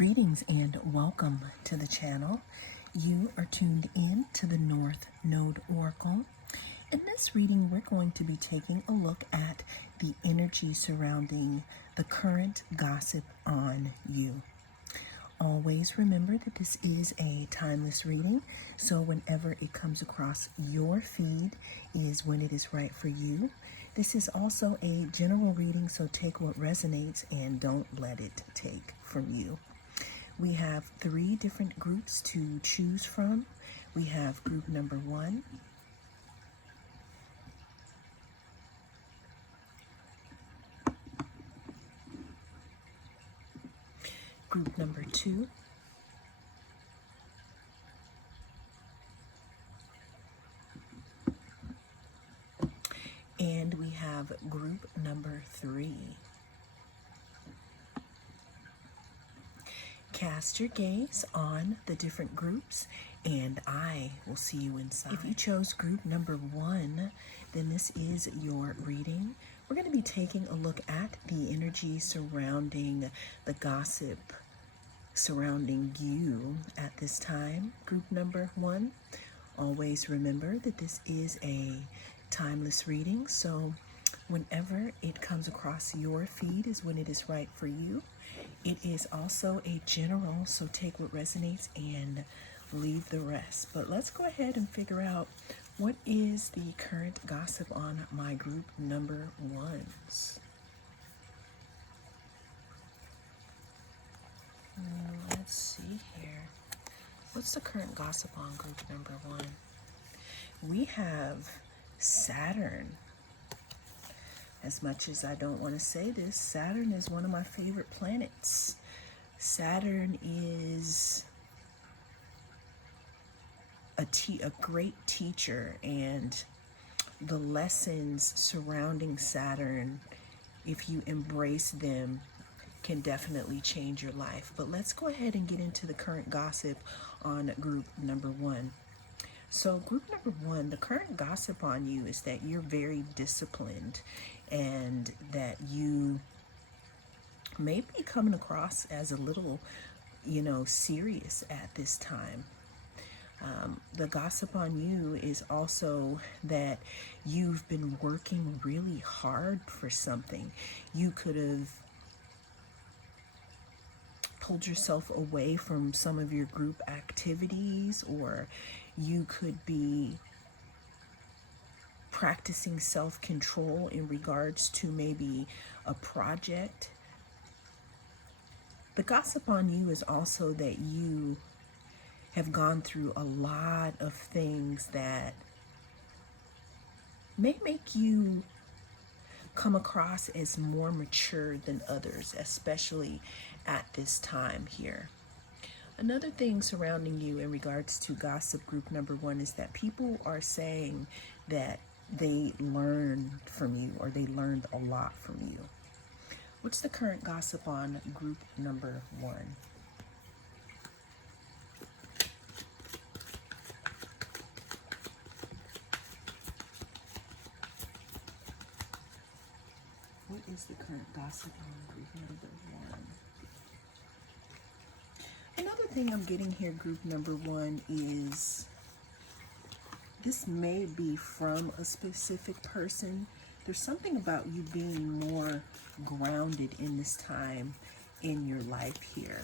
Greetings and welcome to the channel. You are tuned in to the North Node Oracle. In this reading, we're going to be taking a look at the energy surrounding the current gossip on you. Always remember that this is a timeless reading, so whenever it comes across your feed is when it is right for you. This is also a general reading, so take what resonates and don't let it take from you. We have 3 different groups to choose from. We have group number 1, group number 2, and we have group number 3. Cast your gaze on the different groups and I will see you inside. If you chose group number 1, then this is your reading. We're going to be taking a look at the energy surrounding the gossip surrounding you at this time. Group number 1, always remember that this is a timeless reading, so whenever it comes across your feed is when it is right for you. It is also a general, so take what resonates and leave the rest. But let's go ahead and figure out what is the current gossip on my group number 1s. Let's see here. What's the current gossip on group number 1? We have Saturn. As much as I don't want to say this, Saturn is one of my favorite planets. Saturn is a great teacher, and the lessons surrounding Saturn, if you embrace them, can definitely change your life. But let's go ahead and get into the current gossip on group number 1. So group number 1, the current gossip on you is that you're very disciplined and that you may be coming across as a little, serious at this time. The gossip on you is also that you've been working really hard for something. You could have pulled yourself away from some of your group activities, or you could be practicing self-control in regards to maybe a project. The gossip on you is also that you have gone through a lot of things that may make you come across as more mature than others, especially at this time here. Another thing surrounding you in regards to gossip group number 1 is that people are saying that they learned from you, or they learned a lot from you. What's the current gossip on group number 1? What is the current gossip on group number 1? Another thing I'm getting here, group number 1, is this may be from a specific person. There's something about you being more grounded in this time in your life here.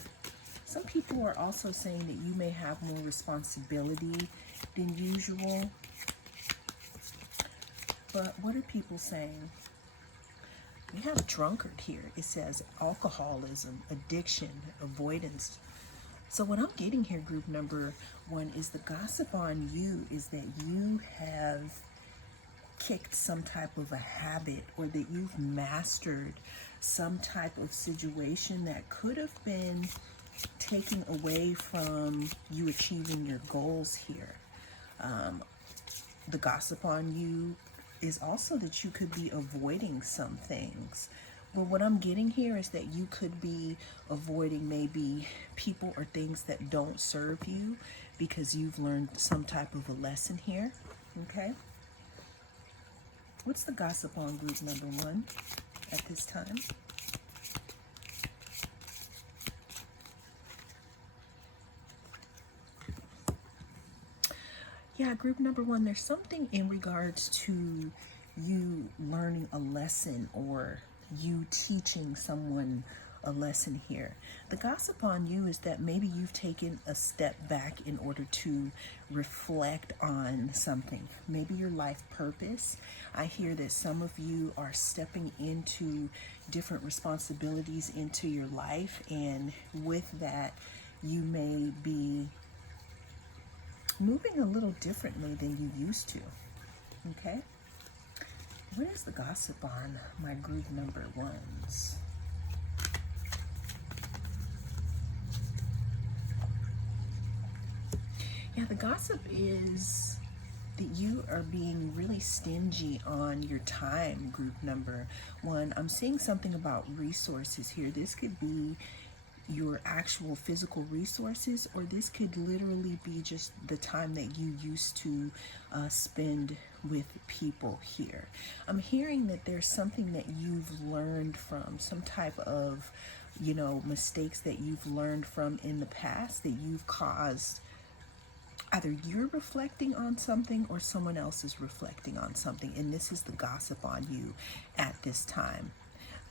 Some people are also saying that you may have more responsibility than usual. But what are people saying? We have drunkard here. It says alcoholism, addiction, avoidance. So what I'm getting here, group number 1, is the gossip on you is that you have kicked some type of a habit, or that you've mastered some type of situation that could have been taking away from you achieving your goals here. The gossip on you is also that you could be avoiding some things. But what I'm getting here is that you could be avoiding maybe people or things that don't serve you because you've learned some type of a lesson here. Okay? What's the gossip on group number 1 at this time? Yeah, group number one, there's something in regards to you learning a lesson or you teaching someone a lesson here. The gossip on you is that maybe you've taken a step back in order to reflect on something, maybe your life purpose. I hear that some of you are stepping into different responsibilities into your life, and with that, you may be moving a little differently than you used to. Okay? What is the gossip on my group number ones? Yeah, the gossip is that you are being really stingy on your time, group number one. I'm seeing something about resources here. This could be your actual physical resources, or this could literally be just the time that you used to spend with people here. I'm hearing that there's something that you've learned from, some type of, mistakes that you've learned from in the past that you've caused. Either you're reflecting on something or someone else is reflecting on something, and this is the gossip on you at this time.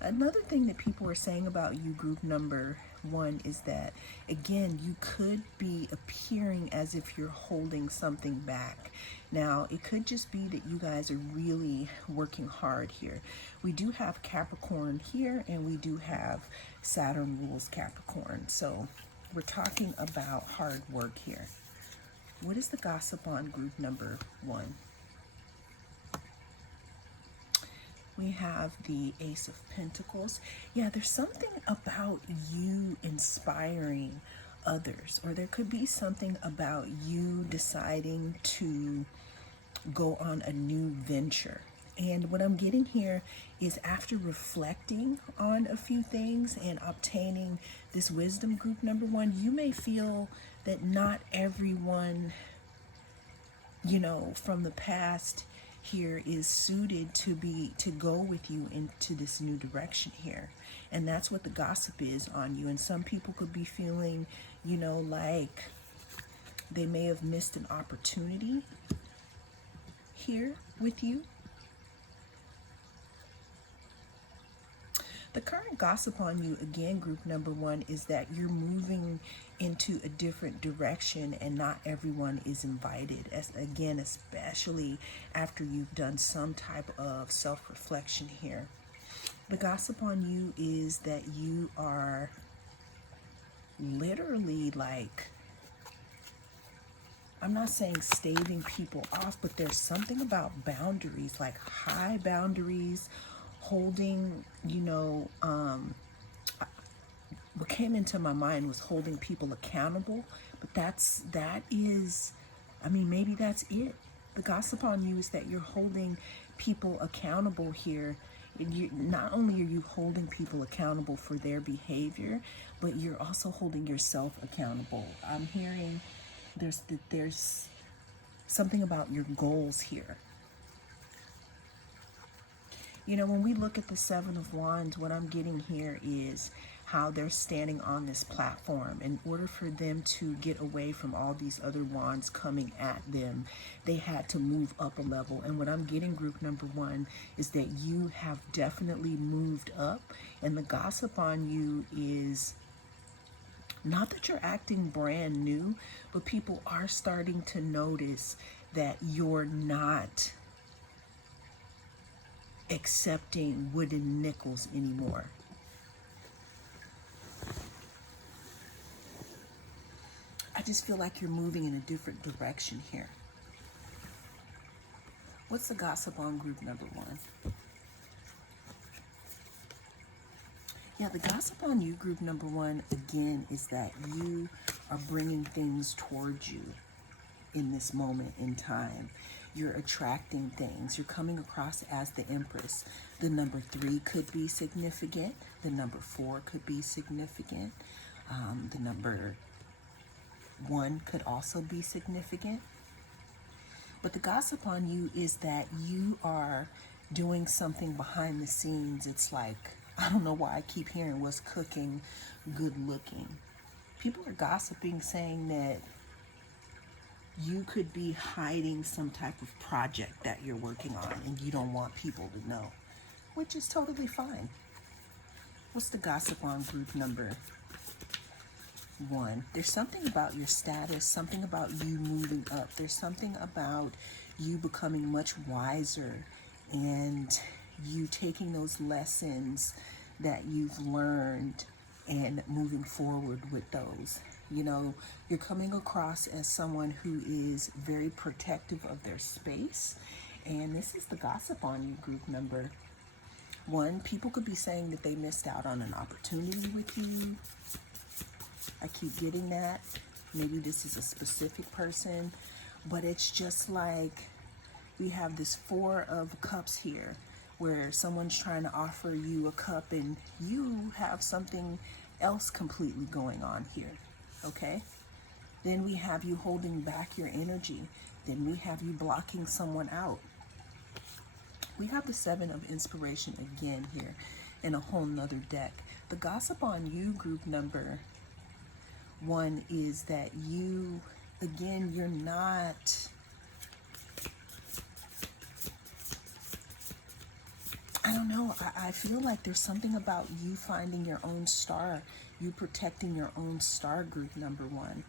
Another thing that people are saying about you, group number one, is that, again, you could be appearing as if you're holding something back. Now, it could just be that you guys are really working hard here. We do have Capricorn here, and we do have Saturn rules Capricorn. So we're talking about hard work here. What is the gossip on group number one? We have the Ace of Pentacles. Yeah, there's something about you inspiring others, or there could be something about you deciding to go on a new venture. And what I'm getting here is, after reflecting on a few things and obtaining this wisdom, group number one, you may feel that not everyone, from the past here is suited to go with you into this new direction here. And that's what the gossip is on you. And some people could be feeling, like they may have missed an opportunity here with you. The current gossip on you, again, group number one, is that you're moving into a different direction and not everyone is invited. Again, especially after you've done some type of self-reflection here. The gossip on you is that you are literally, like, I'm not saying staving people off, but there's something about boundaries, like high boundaries, holding, what came into my mind was holding people accountable, but maybe that's it. The gossip on you is that you're holding people accountable here. Not only are you holding people accountable for their behavior, but you're also holding yourself accountable. I'm hearing there's something about your goals here. When we look at the Seven of Wands, what I'm getting here is how they're standing on this platform. In order for them to get away from all these other wands coming at them, they had to move up a level. And what I'm getting, group number one, is that you have definitely moved up. And the gossip on you is not that you're acting brand new, but people are starting to notice that you're not accepting wooden nickels anymore. I just feel like you're moving in a different direction here. What's the gossip on group number one? Yeah, the gossip on you, group number one, again, is that you are bringing things towards you in this moment in time. You're attracting things. You're coming across as the Empress. The number 3 could be significant. The number 4 could be significant. The number 1 could also be significant. But the gossip on you is that you are doing something behind the scenes. It's like, I don't know why I keep hearing what's cooking, good looking. People are gossiping, saying that You could be hiding some type of project that you're working on and you don't want people to know, which is totally fine. What's the gossip on group number 1? There's something about your status, something about you moving up. There's something about you becoming much wiser and you taking those lessons that you've learned and moving forward with those. You know, you're coming across as someone who is very protective of their space. And this is the gossip on you, group number 1. People could be saying that they missed out on an opportunity with you. I keep getting that. Maybe this is a specific person, but it's just like we have this 4 of cups here where someone's trying to offer you a cup and you have something else completely going on here, okay? Then we have you holding back your energy. Then we have you blocking someone out. We have the 7 of inspiration again here in a whole nother deck. The gossip on you, group number 1, is that you, again, you're not, I don't know, I feel like there's something about you finding your own star, you protecting your own star, group number 1.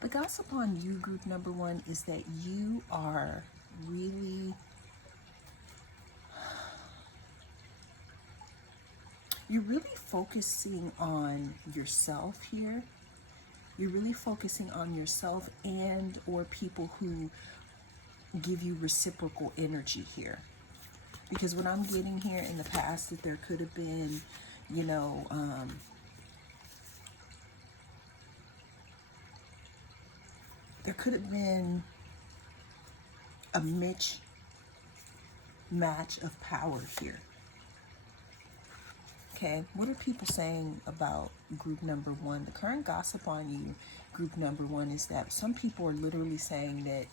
The gossip on you, group number 1, is that you are really, you're really focusing on yourself here. You're really focusing on yourself and or people who give you reciprocal energy here. Because what I'm getting here in the past, that there could have been, you know, there could have been a match of power here. Okay, what are people saying about group number 1? The current gossip on you, group number 1, is that some people are literally saying that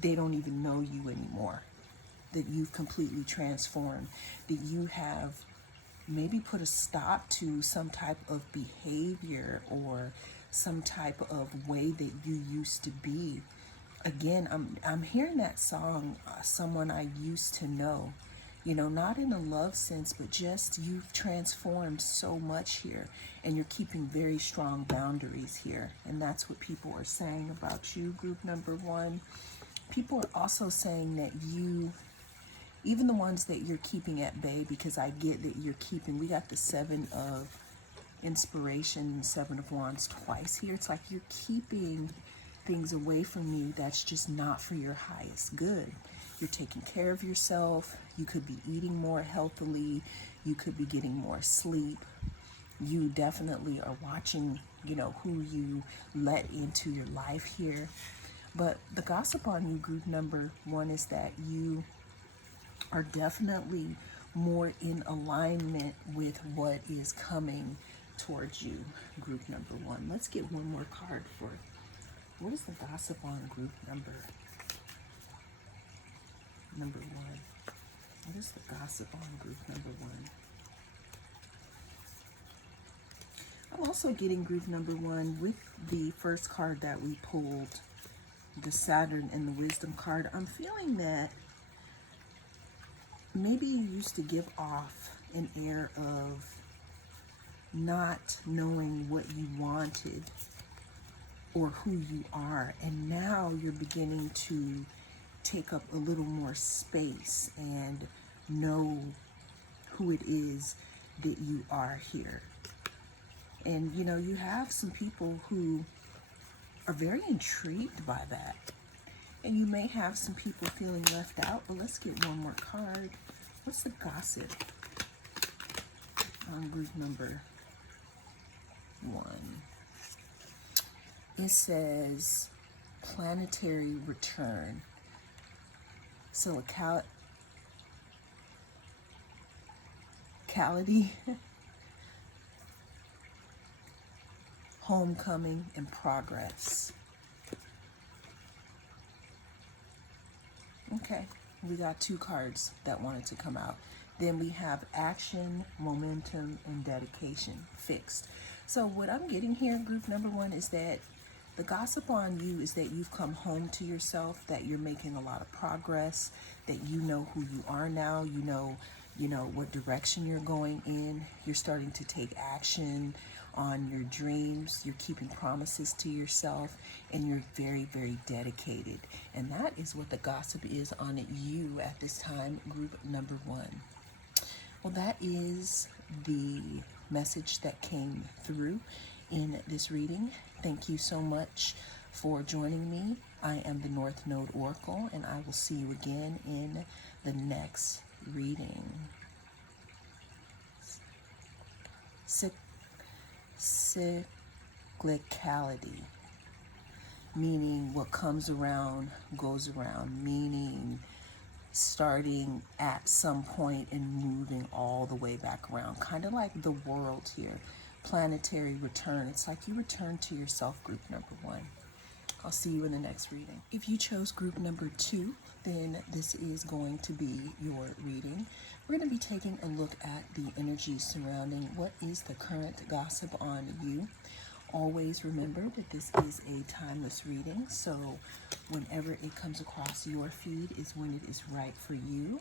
they don't even know you anymore, that you've completely transformed, that you have maybe put a stop to some type of behavior or some type of way that you used to be. Again, I'm hearing that song, Someone I Used to Know. You know, not in a love sense, but just you've transformed so much here and you're keeping very strong boundaries here. And that's what people are saying about you, group number 1. People are also saying that you, even the ones that you're keeping at bay, because I get that you're keeping, we got the 7 of inspiration, 7 of wands twice here. It's like you're keeping things away from you that's just not for your highest good. You're taking care of yourself. You could be eating more healthily. You could be getting more sleep. You definitely are watching, you know, who you let into your life here. But the gossip on you, group number 1, is that you are definitely more in alignment with what is coming towards you, group number 1. Let's get one more card for what is the gossip on group number 1? What is the gossip on group number 1? I'm also getting group number 1 with the first card that we pulled, the Saturn and the Wisdom card. I'm feeling that maybe you used to give off an air of not knowing what you wanted or who you are, and now you're beginning to take up a little more space and know who it is that you are here. And you know, you have some people who are very intrigued by that, and you may have some people feeling left out. But let's get one more card. What's the gossip on group number 1? It says planetary return. So locality, homecoming, and progress. Okay, we got 2 cards that wanted to come out. Then we have action, momentum, and dedication, fixed. So what I'm getting here, group number one, is that the gossip on you is that you've come home to yourself, that you're making a lot of progress, that you know who you are now, you know what direction you're going in. You're starting to take action on your dreams. You're keeping promises to yourself, and you're very, very dedicated. And that is what the gossip is on you at this time, group number one. Well, that is the message that came through in this reading. Thank you so much for joining me. I am the North Node Oracle, and I will see you again in the next reading. Cyclicality, meaning what comes around goes around, meaning starting at some point and moving all the way back around, kind of like the world here. Planetary return. It's like you return to yourself, group number one. I'll see you in the next reading. If you chose group number two, then this is going to be your reading. We're going to be taking a look at the energy surrounding what is the current gossip on you. Always remember that this is a timeless reading, so whenever it comes across your feed is when it is right for you.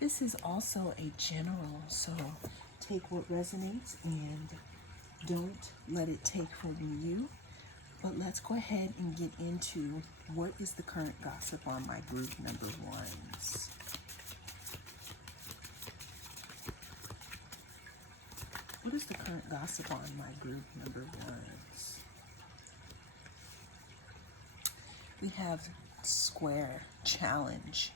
This is also a general, so take what resonates and don't let it take from you. But let's go ahead and get into what is the current gossip on my group number ones. What is the current gossip on my group number ones? We have square, challenge,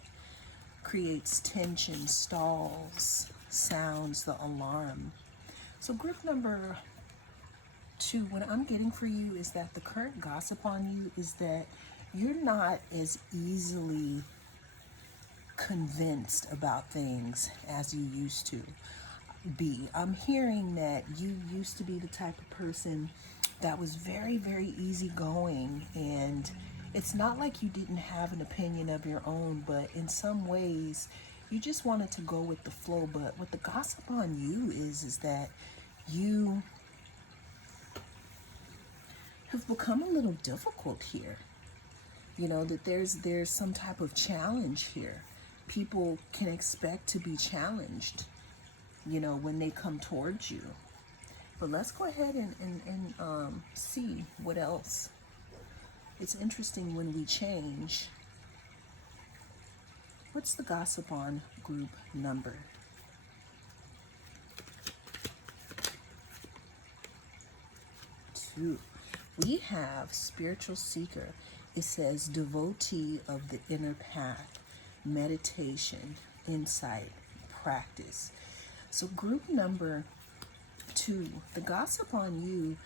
creates tension, stalls, sounds the alarm. So group number two, what I'm getting for you is that the current gossip on you is that you're not as easily convinced about things as you used to be. I'm hearing that you used to be the type of person that was very, very easygoing, and it's not like you didn't have an opinion of your own, but in some ways you just wanted to go with the flow. But what the gossip on you is that you have become a little difficult here. You know, that there's some type of challenge here. People can expect to be challenged, you know, when they come towards you. But let's go ahead and see what else. It's interesting when we change. What's the gossip on group number? Two. We have spiritual seeker. It says devotee of the inner path, meditation, insight, practice. So group number two, the gossip on you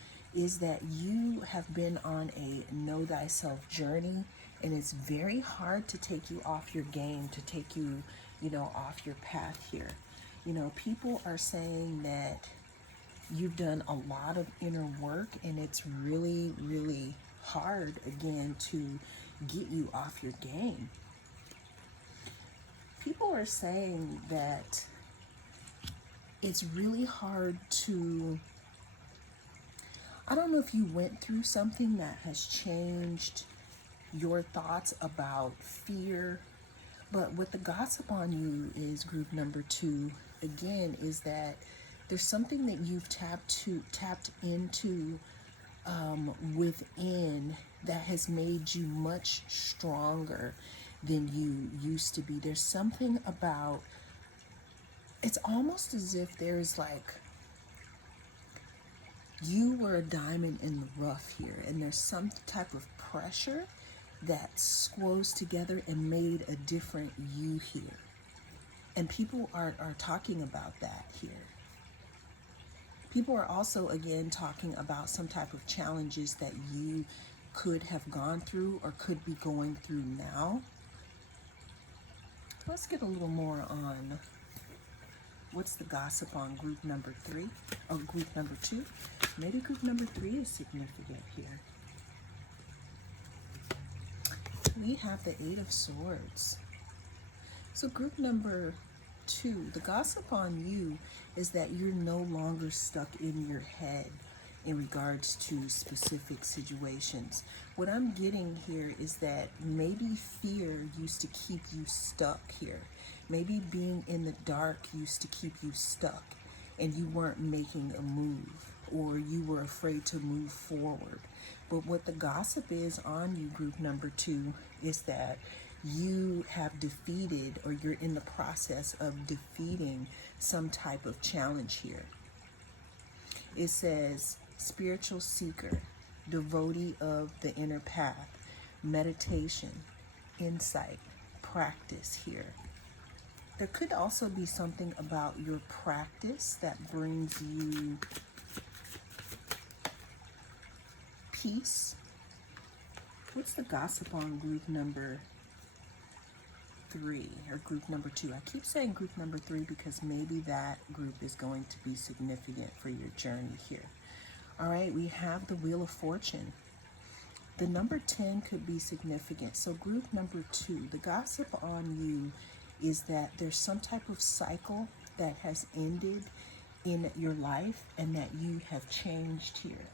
is that you have been on a know thyself journey, and it's very hard to take you off your game, to take you, you know, off your path here. You know, people are saying that you've done a lot of inner work, and it's really, really hard again to get you off your game. People are saying that it's really hard to, I don't know if you went through something that has changed your thoughts about fear, but what the gossip on you is, group number two, again, is that there's something that you've tapped into within that has made you much stronger than you used to be. There's something about, it's almost as if there's like, you were a diamond in the rough here, and there's some type of pressure that squoze together and made a different you here. And people are talking about that here. People are also, again, talking about some type of challenges that you could have gone through or could be going through now. Let's get a little more on what's the gossip on group number three, or group number two. Maybe group number three is significant here. We have the Eight of Swords. So group number two, the gossip on you is that you're no longer stuck in your head, in regards to specific situations. What I'm getting here is that maybe fear used to keep you stuck here. Maybe being in the dark used to keep you stuck and you weren't making a move, or you were afraid to move forward. But what the gossip is on you, group number 2, is that you have defeated, or you're in the process of defeating some type of challenge here. It says spiritual seeker, devotee of the inner path, meditation, insight, practice here. There could also be something about your practice that brings you peace. What's the gossip on group number 3 or group number 2? I keep saying group number 3 because maybe that group is going to be significant for your journey here. All right, we have the Wheel of Fortune. The number 10 could be significant. So group number 2, the gossip on you is that there's some type of cycle that has ended in your life and that you have changed here.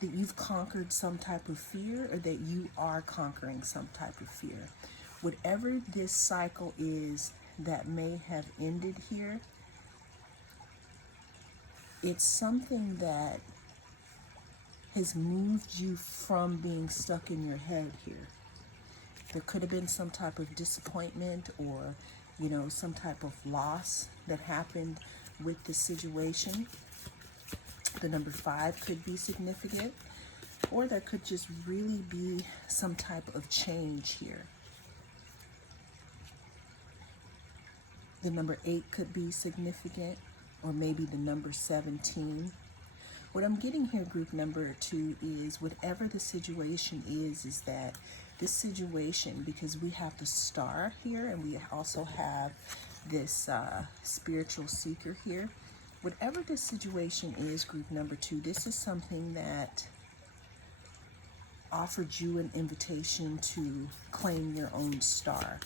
That you've conquered some type of fear, or that you are conquering some type of fear. Whatever this cycle is that may have ended here, it's something that has moved you from being stuck in your head here. There could have been some type of disappointment, or, some type of loss that happened with the situation. The number 5 could be significant, or there could just really be some type of change here. The number 8 could be significant, or maybe the number 17. What I'm getting here, group number 2, is whatever the situation is that this situation, because we have the Star here and we also have this spiritual seeker here, whatever this situation is, group number 2, this is something that offered you an invitation to claim your own star.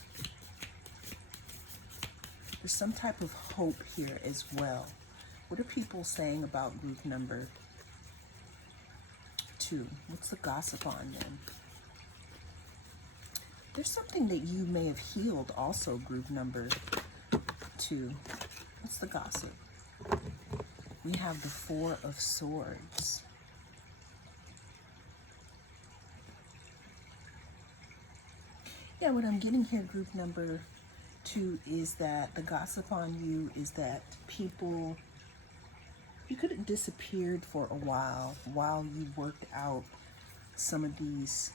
There's some type of hope here as well. What are people saying about group number 2? What's the gossip on them? There's something that you may have healed also, group number 2. What's the gossip? We have the 4 of Swords. Yeah, what I'm getting here, group number 2, is that the gossip on you is that people, you could have disappeared for a while you worked out some of these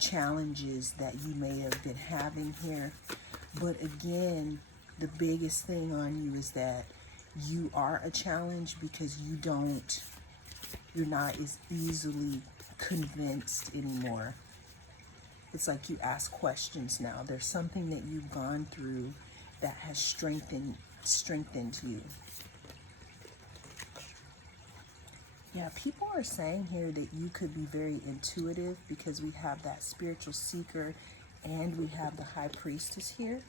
challenges that you may have been having here. But again, the biggest thing on you is that you are a challenge because you're not as easily convinced anymore. It's like you ask questions now. There's something that you've gone through that has strengthened you. Yeah, people are saying here that you could be very intuitive because we have that spiritual seeker and we have the High Priestess here.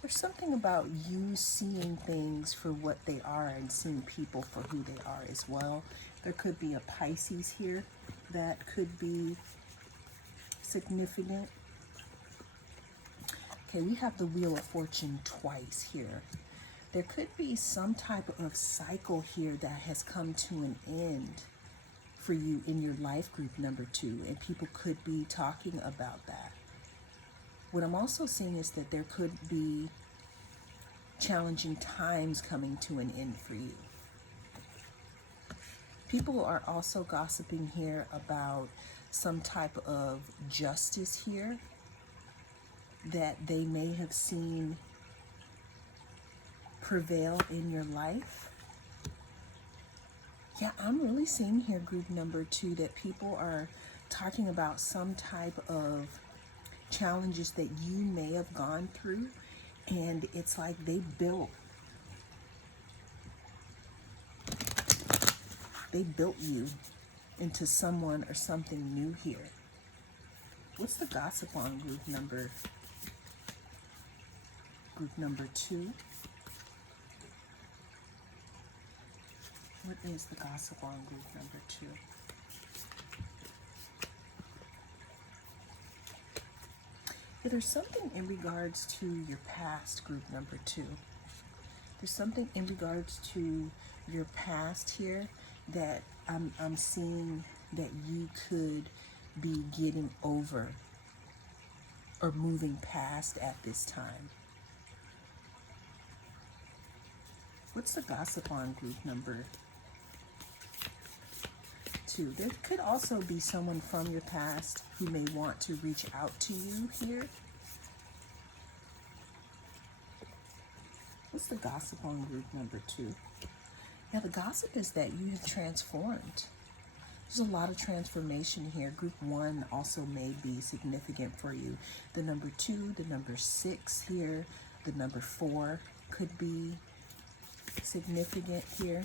There's something about you seeing things for what they are and seeing people for who they are as well. There could be a Pisces here that could be significant. Okay, we have the Wheel of Fortune twice here. There could be some type of cycle here that has come to an end for you in your life, group number 2, and people could be talking about that. What I'm also seeing is that there could be challenging times coming to an end for you. People are also gossiping here about some type of justice here that they may have seen prevail in your life. Yeah, I'm really seeing here, group number 2, that people are talking about some type of challenges that you may have gone through, and it's like they built you into someone or something new here. What's the gossip on group number 2? What is the gossip on group number 2? Yeah, there's something in regards to your past, group number 2. There's something in regards to your past here that I'm seeing that you could be getting over or moving past at this time. What's the gossip on group number 2? There could also be someone from your past who may want to reach out to you here. What's the gossip on group number 2? Now, the gossip is that you have transformed. There's a lot of transformation here. Group 1 also may be significant for you. The number 2, the number 6 here, the number 4 could be significant here.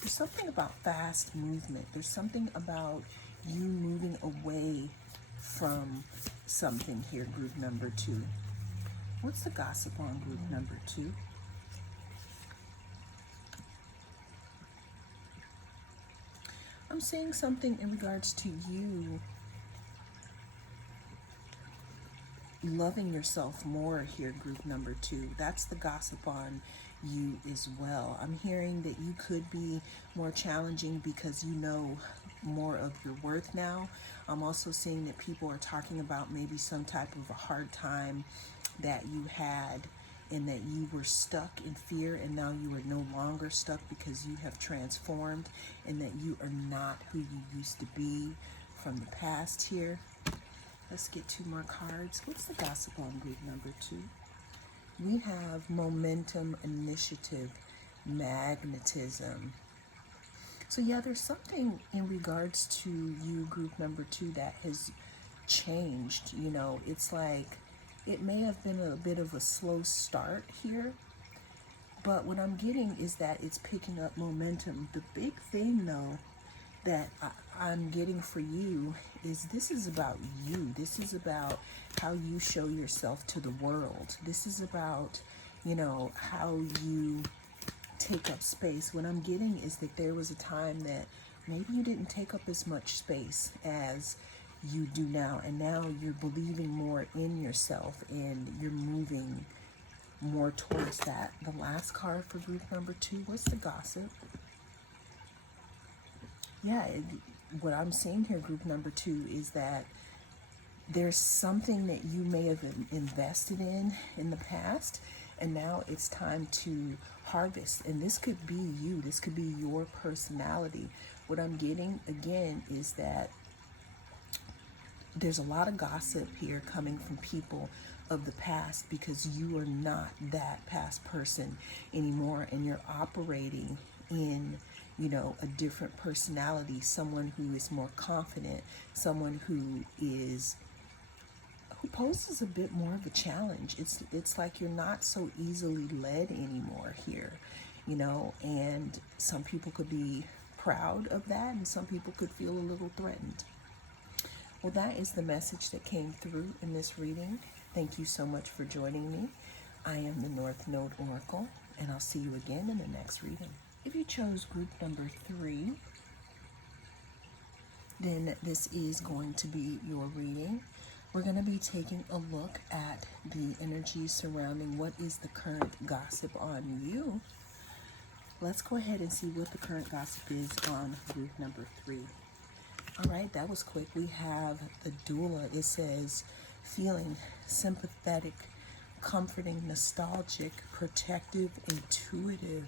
There's something about fast movement. There's something about you moving away from something here, group number 2. What's the gossip on group number 2? I'm seeing something in regards to you loving yourself more here, group number 2. That's the gossip on you as well. I'm hearing that you could be more challenging because you know more of your worth now. I'm also seeing that people are talking about maybe some type of a hard time that you had and that you were stuck in fear, and now you are no longer stuck because you have transformed and that you are not who you used to be from the past here. Let's get 2 more cards. What's the gossip on group number 2? We have momentum, initiative, magnetism. So yeah, there's something in regards to you, group number 2, that has changed. You know, it's like it may have been a bit of a slow start here, but what I'm getting is that it's picking up momentum. The big thing, though, that I'm getting for you is this is about you. This is about how you show yourself to the world. This is about, you know, how you take up space. What I'm getting is that there was a time that maybe you didn't take up as much space as you do now, and now you're believing more in yourself and you're moving more towards that. The last card for group number 2, what's the gossip? Yeah, what I'm seeing here, group number 2, is that there's something that you may have invested in the past, and now it's time to harvest. And this could be you. This could be your personality. What I'm getting, again, is that there's a lot of gossip here coming from people of the past because you are not that past person anymore, and you're operating in, you know, a different personality, someone who is more confident, someone who poses a bit more of a challenge. It's like you're not so easily led anymore here, you know, and some people could be proud of that and some people could feel a little threatened. Well, that is the message that came through in this reading. Thank you so much for joining me. I am the North Node Oracle, and I'll see you again in the next reading. If you chose group number 3, then this is going to be your reading. We're going to be taking a look at the energy surrounding what is the current gossip on you. Let's go ahead and see what the current gossip is on group number 3. All right, that was quick. We have the doula. It says feeling sympathetic, comforting, nostalgic, protective, intuitive.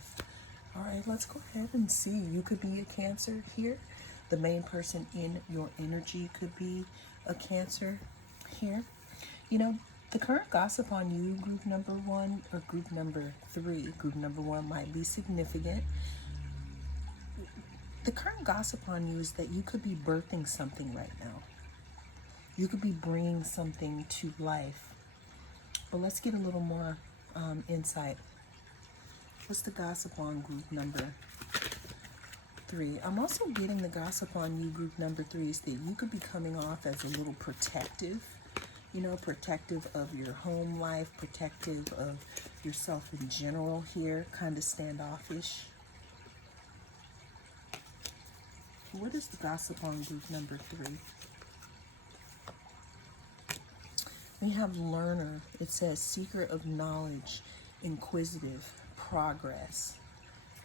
All right, let's go ahead and see. You could be a Cancer here. The main person in your energy could be a Cancer here. You know, the current gossip on you, group number 1 or group number 3, group number 1 might be significant. The current gossip on you is that you could be birthing something right now. You could be bringing something to life. But let's get a little more insight. What's the gossip on group number 3? I'm also getting the gossip on you, group number 3, is that you could be coming off as a little protective. You know, protective of your home life, protective of yourself in general here, kind of standoffish. What is the gossip on group number 3? We have learner. It says seeker of knowledge, inquisitive, progress,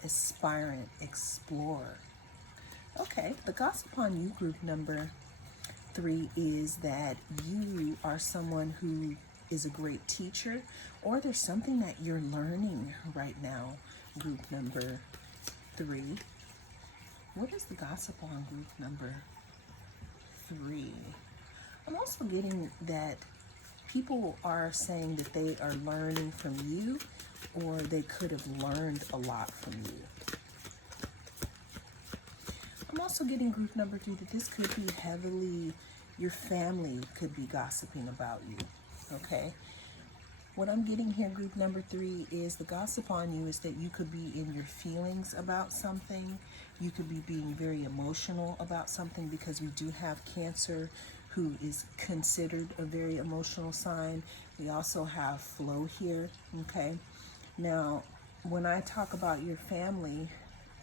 aspirant, explorer. Okay, the gossip on you group number 3 is that you are someone who is a great teacher, or there's something that you're learning right now, group number 3. What is the gossip on group number 3? I'm also getting that people are saying that they are learning from you, or they could have learned a lot from you. I'm also getting group number 3 that this could be heavily, your family could be gossiping about you, okay? What I'm getting here, group number 3, is the gossip on you is that you could be in your feelings about something. You could be being very emotional about something, because we do have Cancer, who is considered a very emotional sign. We also have flow here, okay? Now, when I talk about your family,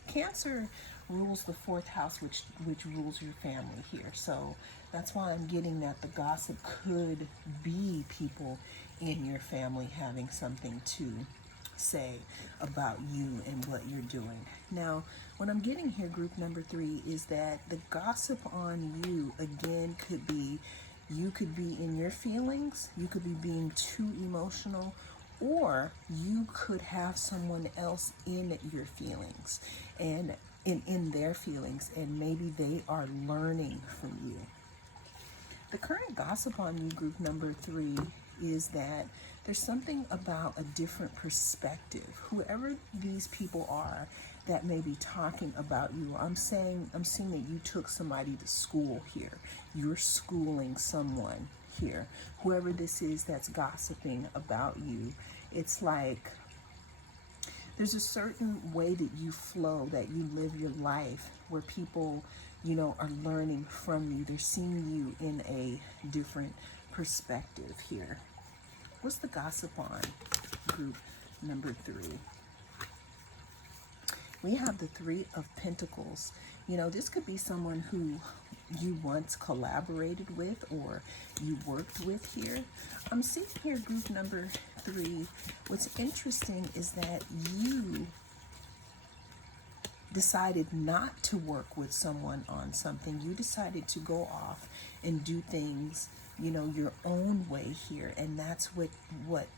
Cancer rules the 4th house, which rules your family here. So that's why I'm getting that the gossip could be people in your family having something to say about you and what you're doing. Now, what I'm getting here, group number 3, is that the gossip on you, again, could be, you could be in your feelings, you could be being too emotional, or you could have someone else in your feelings and in their feelings, and maybe they are learning from you. The current gossip on you, group number 3, is that there's something about a different perspective. Whoever these people are that may be talking about you, I'm seeing that you took somebody to school here. You're schooling someone here. Whoever this is that's gossiping about you, it's like there's a certain way that you flow, that you live your life, where people, you know, are learning from you. They're seeing you in a different perspective here. What's the gossip on group number 3? We have the 3 of Pentacles. You know, this could be someone who you once collaborated with or you worked with here. I'm seeing here, group number 3, what's interesting is that you decided not to work with someone on something. You decided to go off and do things, you know, your own way here, and that's what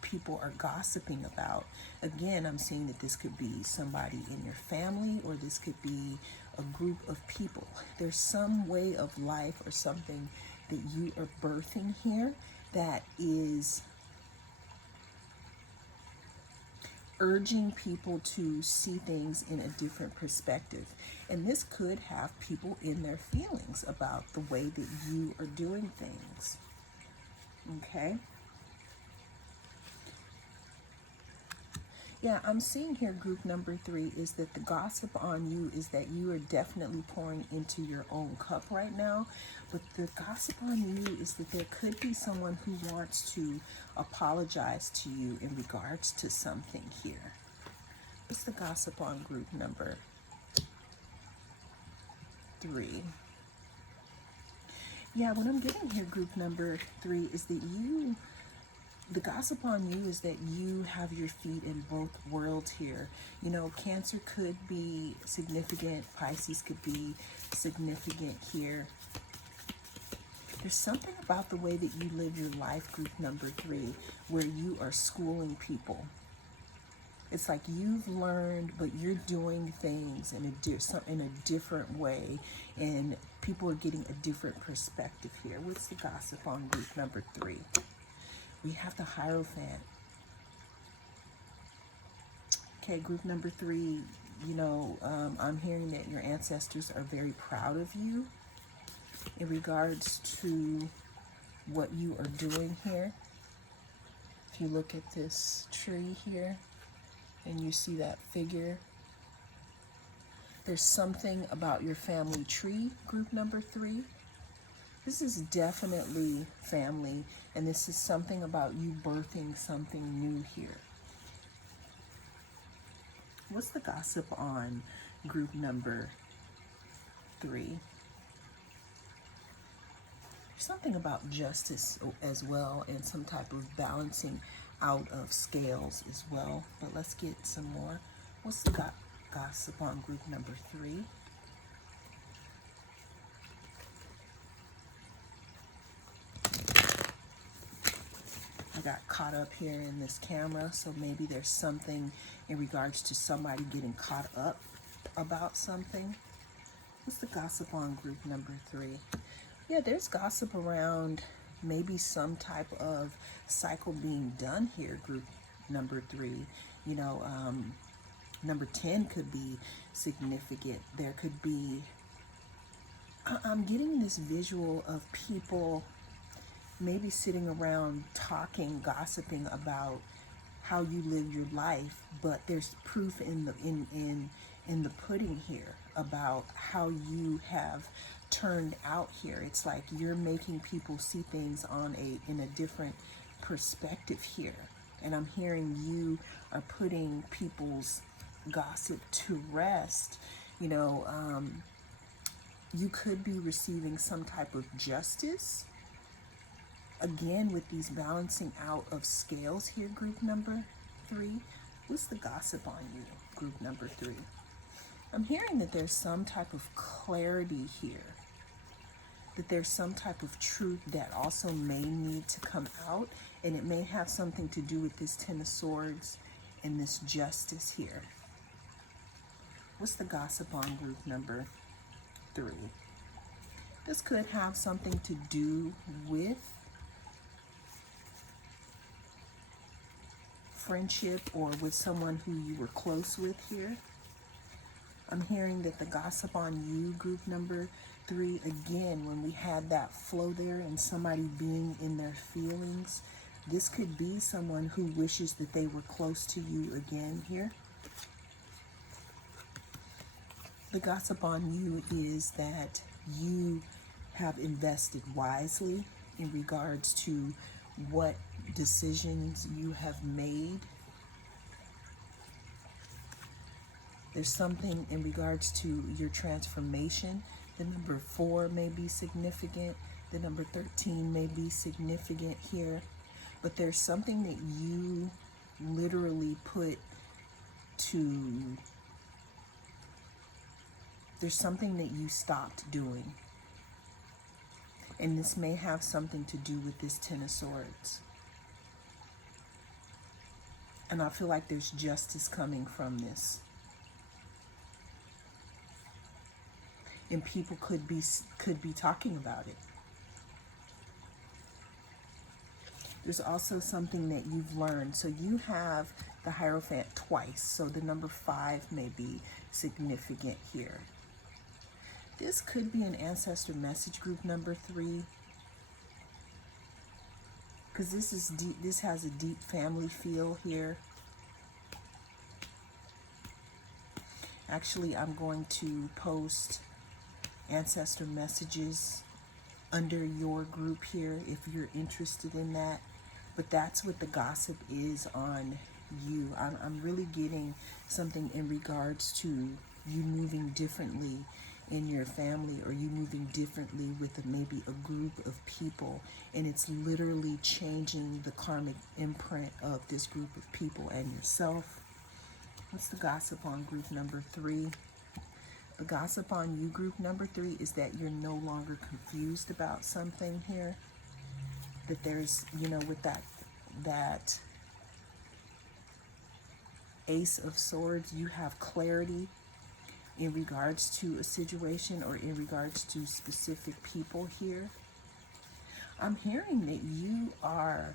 people are gossiping about. Again, I'm seeing that this could be somebody in your family, or this could be a group of people. There's some way of life or something that you are birthing here that is urging people to see things in a different perspective. And this could have people in their feelings about the way that you are doing things. Okay? Yeah, I'm seeing here, group number 3, is that the gossip on you is that you are definitely pouring into your own cup right now. But the gossip on you is that there could be someone who wants to apologize to you in regards to something here. What's the gossip on group number 3? Yeah, what I'm getting here, group number 3, is that the gossip on you is that you have your feet in both worlds here. You know, Cancer could be significant, Pisces could be significant here. There's something about the way that you live your life, group number 3, where you are schooling people. It's like you've learned, but you're doing things in a different way, and people are getting a different perspective here. What's the gossip on group number 3? We have the Hierophant. Okay, group number 3, you know, I'm hearing that your ancestors are very proud of you in regards to what you are doing here. If you look at this tree here and you see that figure, there's something about your family tree, group number 3. This is definitely family, and this is something about you birthing something new here. What's the gossip on group number 3. There's something about justice as well, and some type of balancing out of scales as well. But let's get some more. What's the gossip on group number 3? I got caught up here in this camera, so maybe there's something in regards to somebody getting caught up about something. What's the gossip on group number 3? Yeah, there's gossip around maybe some type of cycle being done here, group number 3. You know, number 10 could be significant. There could be, I'm getting this visual of people maybe sitting around talking, gossiping about how you live your life, but there's proof in the pudding here about how you have turned out here. It's like you're making people see things in a different perspective here. And I'm hearing you are putting people's gossip to rest. You know, you could be receiving some type of justice. Again, with these balancing out of scales here, group number 3. What's the gossip on you, group number 3? I'm hearing that there's some type of clarity here, that there's some type of truth that also may need to come out, and it may have something to do with this 10 of Swords and this justice here. What's the gossip on group number 3? This could have something to do with friendship or with someone who you were close with here. I'm hearing that the gossip on you, group number 3, again, when we had that flow there and somebody being in their feelings, this could be someone who wishes that they were close to you again here. The gossip on you is that you have invested wisely in regards to what decisions you have made. There's something in regards to your transformation. The number 4 may be significant. The number 13 may be significant here. But there's something that you literally put to, there's something that you stopped doing. And this may have something to do with this 10 of Swords. And I feel like there's justice coming from this. And people could be talking about it. There's also something that you've learned. So you have the Hierophant twice. So the number 5 may be significant here. This could be an ancestor message, group number 3. Because this is deep, this has a deep family feel here. Actually, I'm going to post ancestor messages under your group here if you're interested in that. But that's what the gossip is on you. I'm really getting something in regards to you moving differently in your family, or you moving differently with maybe a group of people, and it's literally changing the karmic imprint of this group of people and yourself. What's the gossip on group number 3? The gossip on you, group number 3, is that you're no longer confused about something here. That there's, you know, with that Ace of Swords, you have clarity in regards to a situation or in regards to specific people here. I'm hearing that you are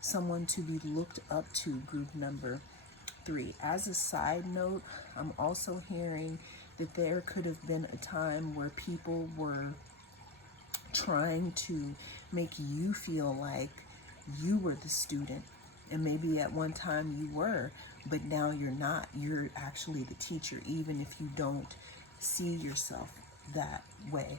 someone to be looked up to, group number 3. As a side note, I'm also hearing that there could have been a time where people were trying to make you feel like you were the student, and maybe at one time you were, but now you're not. You're actually the teacher, even if you don't see yourself that way.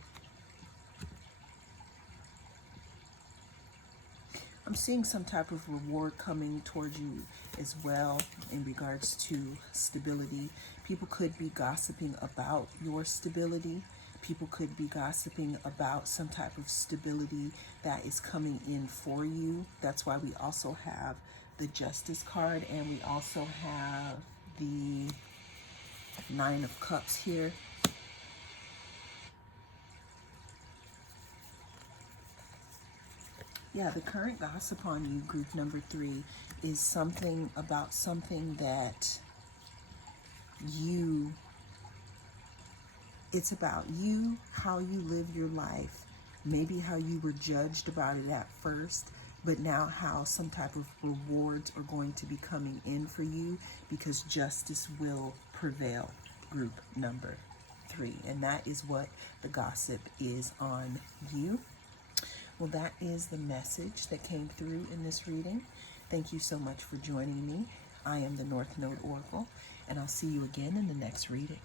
I'm seeing some type of reward coming towards you as well in regards to stability. People could be gossiping about your stability. People could be gossiping about some type of stability that is coming in for you. That's why we also have the Justice card, and we also have the Nine of Cups here. Yeah, the current gossip on you, group number 3, is something about something that it's about you, how you live your life, maybe how you were judged about it at first, but now how some type of rewards are going to be coming in for you because justice will prevail, group number 3. And that is what the gossip is on you. Well, that is the message that came through in this reading. Thank you so much for joining me. I am the North Node Oracle, and I'll see you again in the next reading.